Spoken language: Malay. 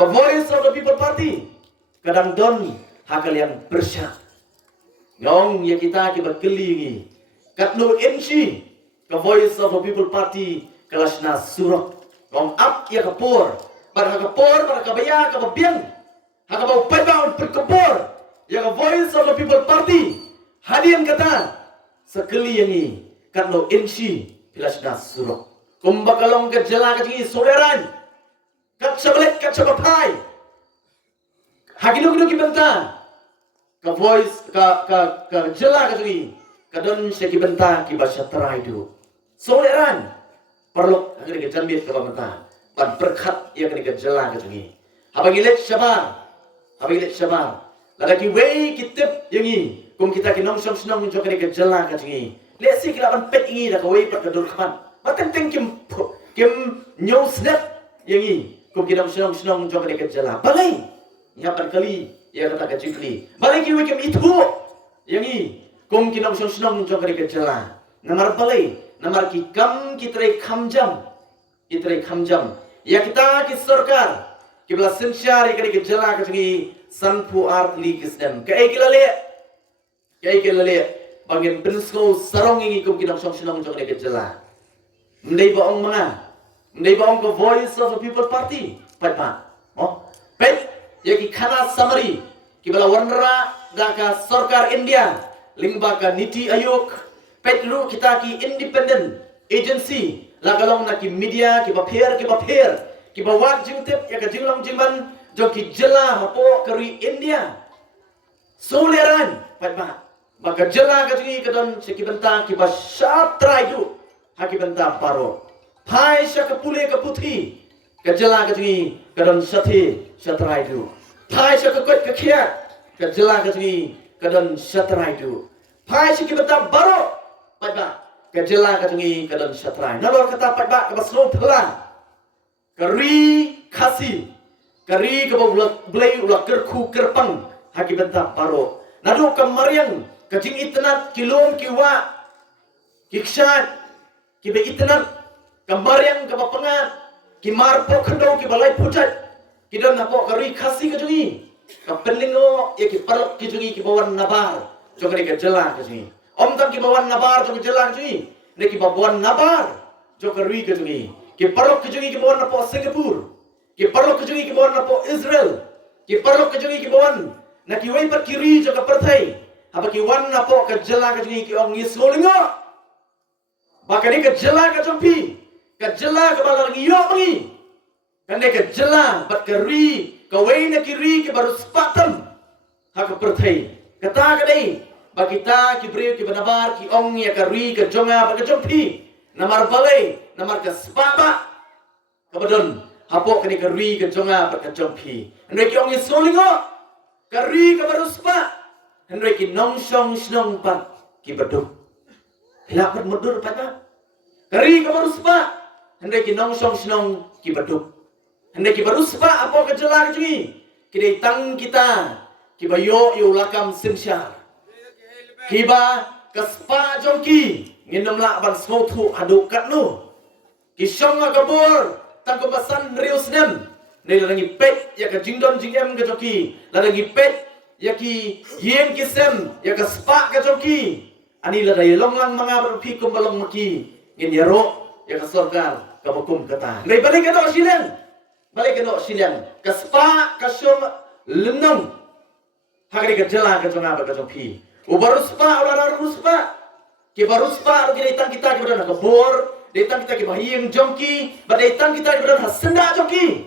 ke Voice of the People Party kadang don hakal yang bersyak ngong ya kita berkelingi katno NC ke Voice of the People Party kelasna surok ngong up ya kapur pada kapur pada kabaya kababiang hakabau pedang berkepur ya ke Voice of the People Party hadian kata sekelilingi katno NC kelasna surok kumbakalong kejala kecil soleran kat sebelik kat sebapai hagino kibenta ka voice ka jela ka tuli kadon se kibenta ki bahasa teraidu soleran perlu agak ke jambit ka benta ban perkhat ia ka jela ka tuli habagilet sabar lada ki wei kitip yangi kum kita ki nong snong jo ka jela ka tuli lesi kila ban pet ingi da ka wei pat ka dur khaman bateng teng kim nyau snap yangi kum kita senang jo ka jela balai nyapan kali ia kata kecikli balai ki wekem itu yangi kum kita senang jo ka jela namar balai namar ki kam kitre khamjam ya kita ki sarkar ki bela sensyar ka jela ka tngi sanpu art ligis dan kai kilale bangin pensko sarong ingi kum kita senang jo ka jela ndai baong ke Voice of the People Party pat pet yaki khana samari kibala wanra daka sarkar India lingba ka niti ayok pet lu kita ki independent agency lagalong na ki media ki bapher ki bawat jingtep ya ka jinglong jingban jo ki jela hapo kari India soleran pat maka jela ka jingi kadon sekibenta ki basat traidu hakibenta paro Hai syaka pule ke putih kejela ke tingi kadon satrai du hai syaka kuat ke kia kejela ke tingi kadon satrai du hai syaki beta baro pada kejela ke tingi kadon satrai nalor kata pada ke baslo pelan kari khasi kari ke blai ulah kerku kerpang haki beta baro nadu kamariang kajing itnat kilom kiwa kiksat kibe itnat Kembariang ke bapengat, ki marpo kendo ki balai pujat, ki dan napo kari khasi ke jungi, ke pelingo ya ki parok ki jungi ki bawan nabar, jong ke jela ke jungi. Om tam ki bawan nabar jong jela ke jungi, ne ki bawan nabar jong kari ke jungi. Ki parok ke jungi ki bawan napo Singapura, ki parok ke jungi ki bawan napo Israel, ki parok ke jungi ki bawan na ki wei par kiri jong ke perthai, apa ki wan napo ke jela ke jungi ki ong ngislolingo. Bahkan ni ke jela ke jompi. Kejela ke balang iyo bagi kande kejela bat keri kawai na kiri ke baru sepatam hak perthai kata kadai bagita ki beri ki banabar ki ong ya keri ke jonga ba ke jompi namar balai namar ke sepaba kabadon hapok kani keri ke jonga ba ke jompi ande ki ong solingo keri ke baru sepa ande ki nong song snong pat ki beduk hilap mudur pada keri ke baru sepa Hendak ki nong song senong ki baduk. Hendak ki baru sepa apa kejela kejungi. Ki tang kita. Ki bayo yo lakam sensyar. Ki ba kaspa jongki. Nginam lak ban smotu aduk kat nu. Ki song kabur. Tang kebasan rius nem. Ni langi pet ya ka jingdon jingem ke joki. Langi pet ya ki yen ki sem ya ka spa ke joki. Ani la dai long lang manga pi kum balong maki. Ngin yaro ya ka sorgar. Kabukum kata. Ngai balik ke dok silang. Kaspa kasyom lenong. Hakari kejela kejona ba kejompi. Ubaruspa ular ruspa. Ki baruspa ru ditang kita ki badan kabur, ditang kita ki bahiyeng jongki, badai tang kita ki badan hasenda jongki.